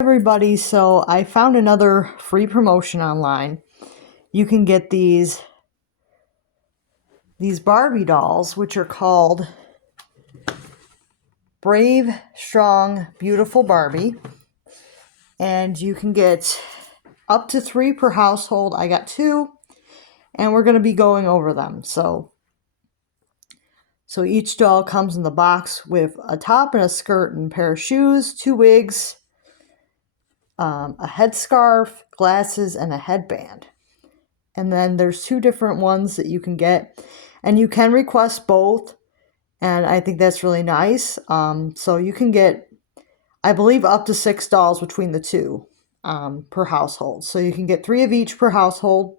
Everybody, so I found another free promotion online. You can get these Barbie dolls, which are called Brave, Strong, Beautiful Barbie. And you can get up to 3 per household. I got 2, and we're going to be going over them. So each doll comes in the box with a top and a skirt and a pair of shoes, 2 wigs, a headscarf, glasses, and a headband. And then there's 2 different ones that you can get, and you can request both, and I think that's really nice. So you can get, I believe, up to 6 dolls between the 2 per household. So you can get 3 of each per household,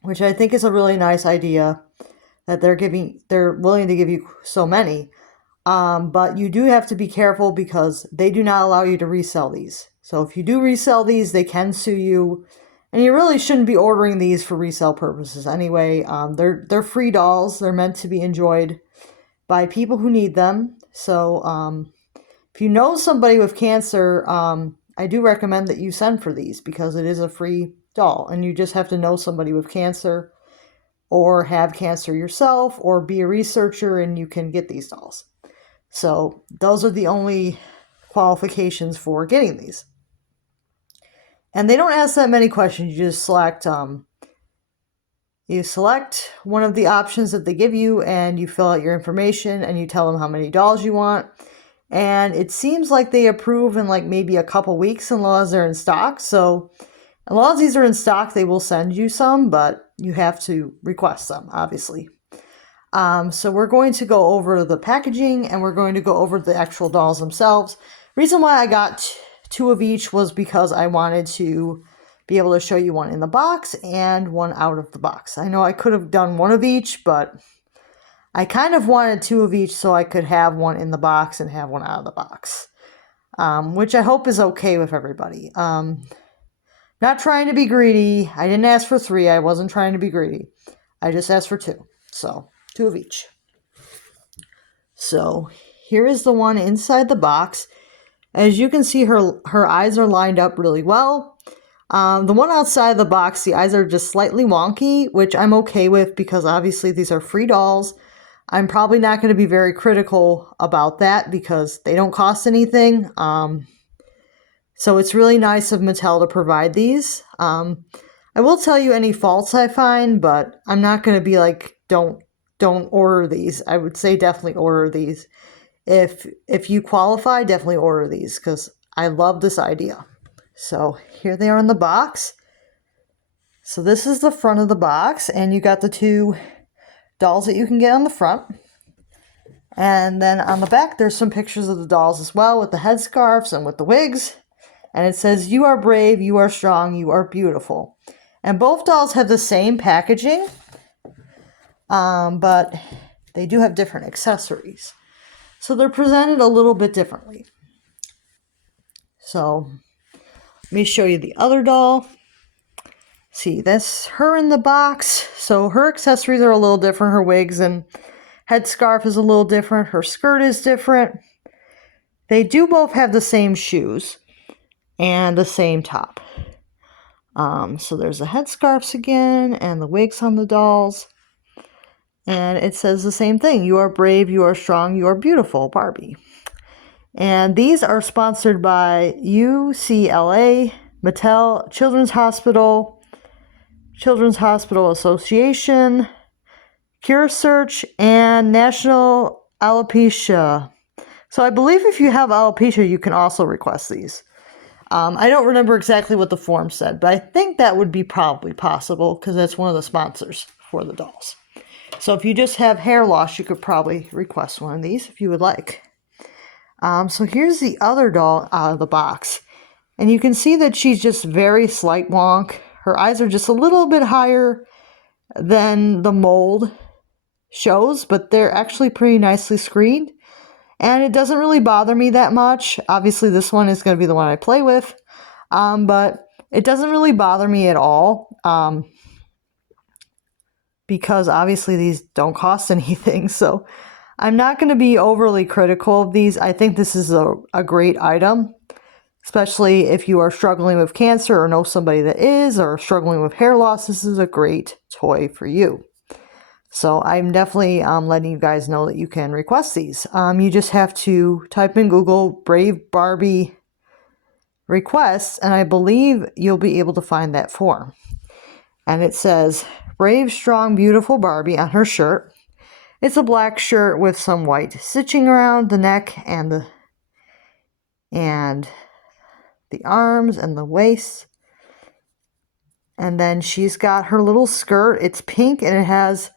which I think is a really nice idea that they're willing to give you so many. But you do have to be careful because they do not allow you to resell these. So if you do resell these, they can sue you. And you really shouldn't be ordering these for resale purposes anyway. They're free dolls. They're meant to be enjoyed by people who need them. So if you know somebody with cancer, I do recommend that you send for these because it is a free doll. And you just have to know somebody with cancer or have cancer yourself or be a researcher and you can get these dolls. So those are the only qualifications for getting these. And they don't ask that many questions. You just select one of the options that they give you and you fill out your information and you tell them how many dolls you want. And it seems like they approve in like maybe a couple weeks as long as they're in stock. So as long as these are in stock, they will send you some, but you have to request them, obviously. So we're going to go over the packaging and we're going to go over the actual dolls themselves. Reason why I got 2 of each was because I wanted to be able to show you one in the box and one out of the box. I know I could have done 1 of each, but I kind of wanted 2 of each so I could have one in the box and have one out of the box, which I hope is okay with everybody. Not trying to be greedy. I didn't ask for 3. I wasn't trying to be greedy. I just asked for 2. So 2 of each. So here is the one inside the box. As you can see, her eyes are lined up really well. The one outside the box, the eyes are just slightly wonky, which I'm okay with because obviously these are free dolls. I'm probably not going to be very critical about that because they don't cost anything. So it's really nice of Mattel to provide these. I will tell you any faults I find, but I'm not going to be like, don't order these. I would say definitely order these. If you qualify, definitely order these because I love this idea. So here they are in the box. So this is the front of the box, and you got the 2 dolls that you can get on the front. And then on the back, there's some pictures of the dolls as well with the headscarves and with the wigs. And it says, "You are brave, you are strong, you are beautiful." And both dolls have the same packaging, but they do have different accessories. So they're presented a little bit differently. So let me show you the other doll. See, that's her in the box. So her accessories are a little different. Her wigs and headscarf is a little different. Her skirt is different. They do both have the same shoes and the same top. So there's the headscarves again and the wigs on the dolls. And it says the same thing. "You are brave, you are strong, you are beautiful, Barbie." And these are sponsored by UCLA, Mattel, Children's Hospital Association, Cure Search, and National Alopecia. So I believe if you have alopecia, you can also request these. I don't remember exactly what the form said, but I think that would be probably possible because that's one of the sponsors for the dolls. So if you just have hair loss, you could probably request one of these if you would like. So here's the other doll out of the box. And you can see that she's just very slight wonk. Her eyes are just a little bit higher than the mold shows, but they're actually pretty nicely screened. And it doesn't really bother me that much. Obviously, this one is going to be the one I play with. But it doesn't really bother me at all. Because obviously these don't cost anything. So I'm not going to be overly critical of these. I think this is a great item. Especially if you are struggling with cancer or know somebody that is, or struggling with hair loss, this is a great toy for you. So I'm definitely letting you guys know that you can request these. You just have to type in Google Brave Barbie requests, and I believe you'll be able to find that form. And it says Brave, Strong, Beautiful Barbie on her shirt. It's a black shirt with some white stitching around the neck and the arms and the waist. And then she's got her little skirt. It's pink and it has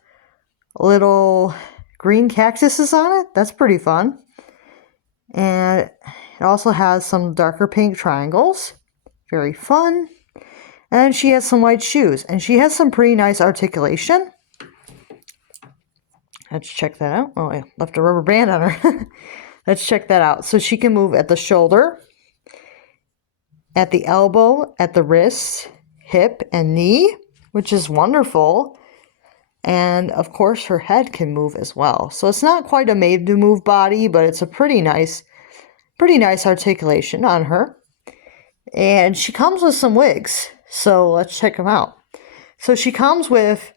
little green cactuses on it. That's pretty fun. And it also has some darker pink triangles. Very fun. And she has some white shoes. And she has some pretty nice articulation. Let's check that out. Oh, I left a rubber band on her. Let's check that out. So she can move at the shoulder, at the elbow, at the wrist, hip, and knee, which is wonderful. And of course, her head can move as well. So it's not quite a made-to-move body, but it's a pretty nice articulation on her. And she comes with some wigs. So let's check them out. So she comes with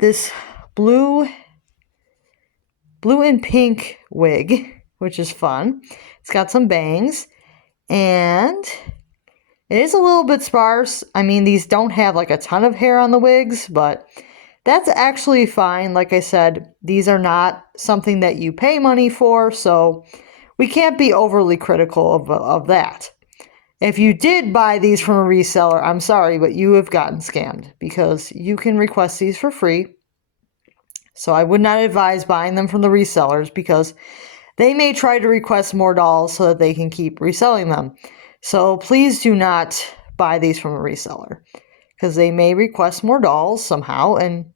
this blue and pink wig, which is fun. It's got some bangs, and it is a little bit sparse. I mean, these don't have like a ton of hair on the wigs, but that's actually fine. Like I said, these are not something that you pay money for, so we can't be overly critical of that. If you did buy these from a reseller, I'm sorry, but you have gotten scammed, because you can request these for free. So I would not advise buying them from the resellers, because they may try to request more dolls so that they can keep reselling them. So please do not buy these from a reseller, because they may request more dolls somehow and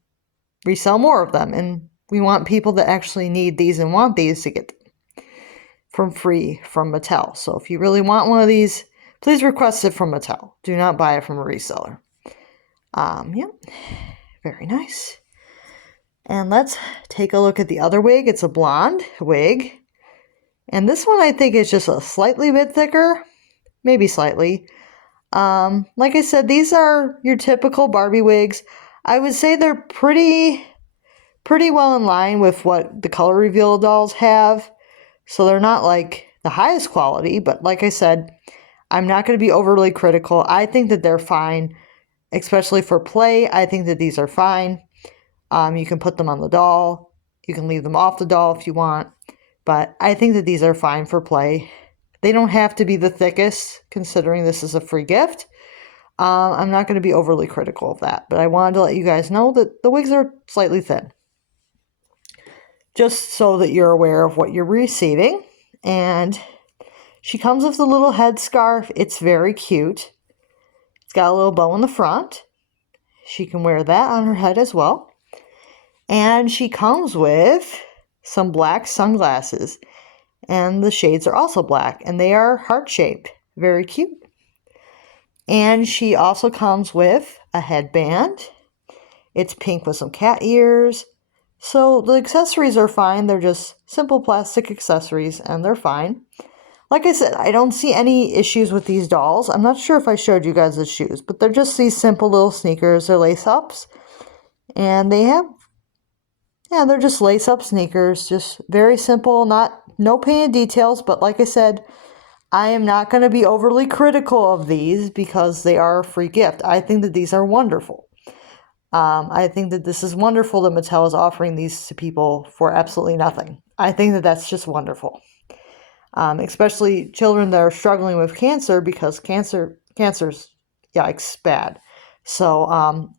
resell more of them. And we want people that actually need these and want these to get them from free from Mattel. So if you really want one of these, please request it from Mattel. Do not buy it from a reseller. Yep, very nice. And let's take a look at the other wig. It's a blonde wig. And this one I think is just a slightly bit thicker. Maybe slightly. Like I said, these are your typical Barbie wigs. I would say they're pretty well in line with what the color reveal dolls have. So they're not like the highest quality, but like I said, I'm not going to be overly critical. I think that they're fine, especially for play. I think that these are fine. You can put them on the doll. You can leave them off the doll if you want. But I think that these are fine for play. They don't have to be the thickest, considering this is a free gift. I'm not going to be overly critical of that. But I wanted to let you guys know that the wigs are slightly thin, just so that you're aware of what you're receiving. And she comes with a little headscarf. It's very cute. It's got a little bow in the front. She can wear that on her head as well. And she comes with some black sunglasses. And the shades are also black. And they are heart-shaped. Very cute. And she also comes with a headband. It's pink with some cat ears. So the accessories are fine. They're just simple plastic accessories, and they're fine. Like I said, I don't see any issues with these dolls. I'm not sure if I showed you guys the shoes, but they're just these simple little sneakers. They're lace-ups. And they have, they're just lace-up sneakers. Just very simple, no painted details. But like I said, I am not going to be overly critical of these because they are a free gift. I think that these are wonderful. I think that this is wonderful that Mattel is offering these to people for absolutely nothing. I think that that's just wonderful. Especially children that are struggling with cancer, because cancer's, yikes, bad. So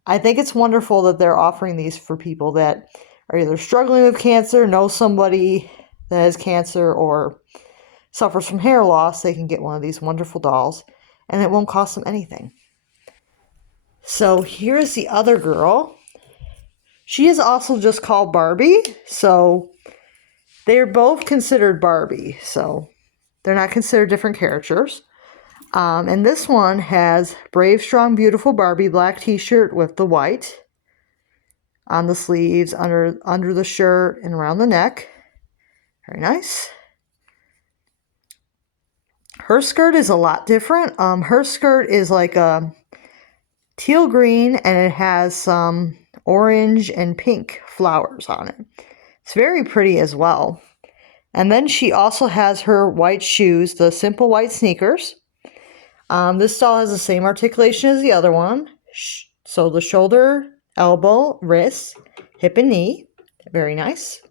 I think it's wonderful that they're offering these for people that are either struggling with cancer, know somebody that has cancer, or suffers from hair loss. They can get one of these wonderful dolls, and it won't cost them anything. So here's the other girl. She is also just called Barbie, so they're both considered Barbie, so they're not considered different characters. And this one has Brave, Strong, Beautiful Barbie black t-shirt with the white on the sleeves, under the shirt, and around the neck. Very nice. Her skirt is a lot different. Her skirt is like a teal green and it has some orange and pink flowers on it. It's very pretty as well. And then she also has her white shoes, the simple white sneakers. This doll has the same articulation as the other one. So the shoulder, elbow, wrist, hip, and knee. Very nice.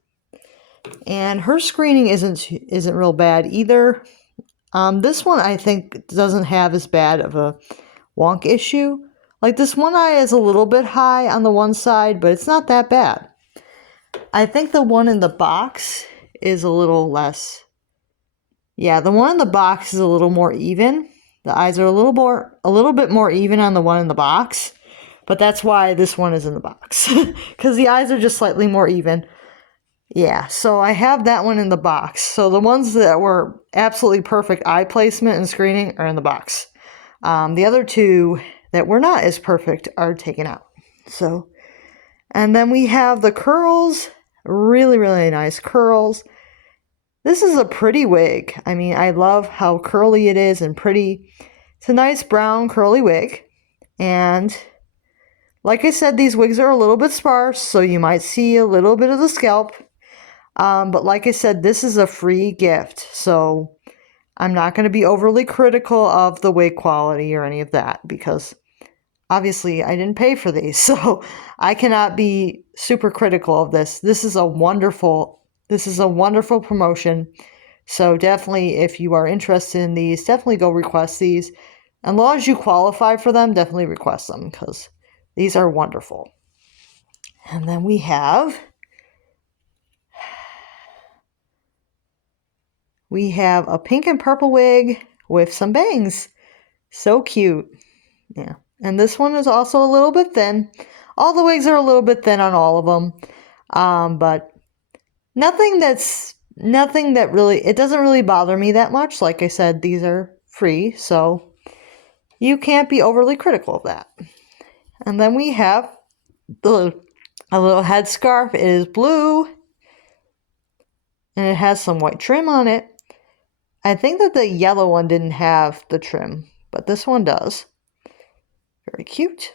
And her screening isn't real bad either. This one I think doesn't have as bad of a wonk issue. Like this one eye is a little bit high on the one side, but it's not that bad. I think the one in the box is a little less. Yeah, the one in the box is a little more even. The eyes are a little bit more even on the one in the box, but that's why this one is in the box because the eyes are just slightly more even. Yeah, so I have that one in the box. So the ones that were absolutely perfect eye placement and screening are in the box. The other two that were not as perfect are taken out. So, and then we have the curls, really, really nice curls. This is a pretty wig. I mean, I love how curly it is and pretty. It's a nice brown curly wig. And like I said, these wigs are a little bit sparse, so you might see a little bit of the scalp. But like I said, this is a free gift, so I'm not going to be overly critical of the wig quality or any of that because obviously I didn't pay for these, so I cannot be super critical of this. This is a wonderful promotion. So definitely, if you are interested in these, definitely go request these. As long as you qualify for them, definitely request them because these are wonderful. And then we have a pink and purple wig with some bangs. So cute. Yeah. And this one is also a little bit thin. All the wigs are a little bit thin on all of them. But nothing that really, it doesn't really bother me that much. Like I said, these are free, so you can't be overly critical of that. And then we have a little headscarf. It is blue. And it has some white trim on it. I think that the yellow one didn't have the trim, but this one does. Very cute.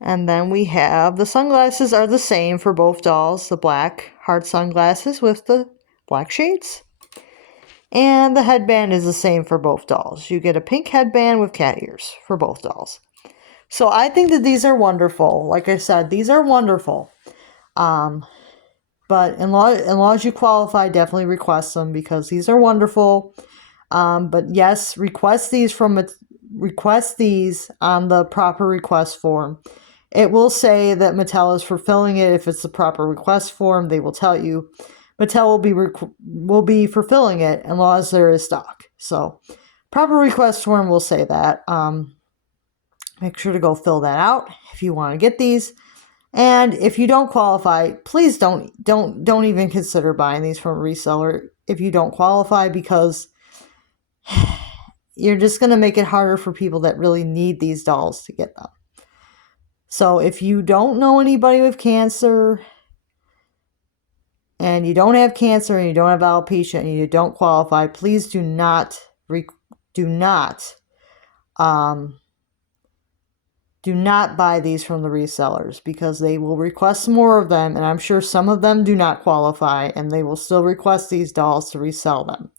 And then we have the sunglasses are the same for both dolls. The black hard sunglasses with the black shades. And the headband is the same for both dolls. You get a pink headband with cat ears for both dolls. So I think that these are wonderful. Like I said, these are wonderful. But as long as you qualify, definitely request them because these are wonderful. But yes, request these on the proper request form. It will say that Mattel is fulfilling it. If it's the proper request form, they will tell you. Mattel will be fulfilling it as long as there is stock. So, proper request form will say that. Make sure to go fill that out if you want to get these. And if you don't qualify, please don't even consider buying these from a reseller if you don't qualify because you're just going to make it harder for people that really need these dolls to get them. So if you don't know anybody with cancer and you don't have cancer and you don't have alopecia and you don't qualify, please do not buy these from the resellers because they will request more of them, and I'm sure some of them do not qualify, and they will still request these dolls to resell them.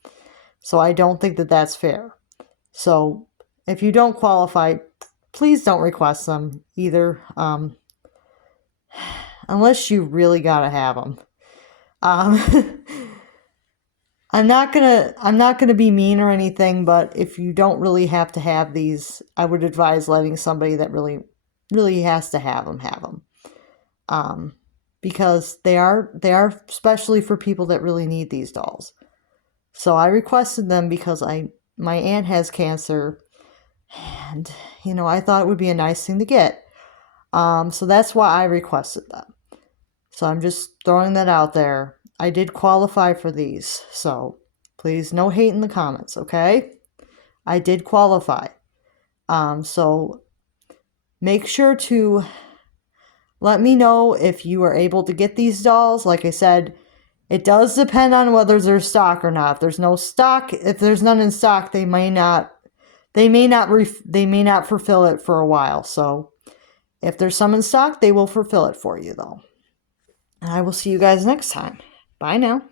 So I don't think that that's fair. So if you don't qualify, please don't request them either, unless you really gotta have them. I'm not gonna be mean or anything, but if you don't really have to have these, I would advise letting somebody that really has to have them. Because they are especially for people that really need these dolls. So I requested them because my aunt has cancer, and I thought it would be a nice thing to get. So that's why I requested them. So I'm just throwing that out there. I did qualify for these, so please no hate in the comments, okay? I did qualify. So make sure to let me know if you are able to get these dolls. Like I said, It does depend on whether there's stock or not. If there's no stock, if there's none in stock, they may not fulfill it for a while. So if there's some in stock, they will fulfill it for you though. And I will see you guys next time. Bye now.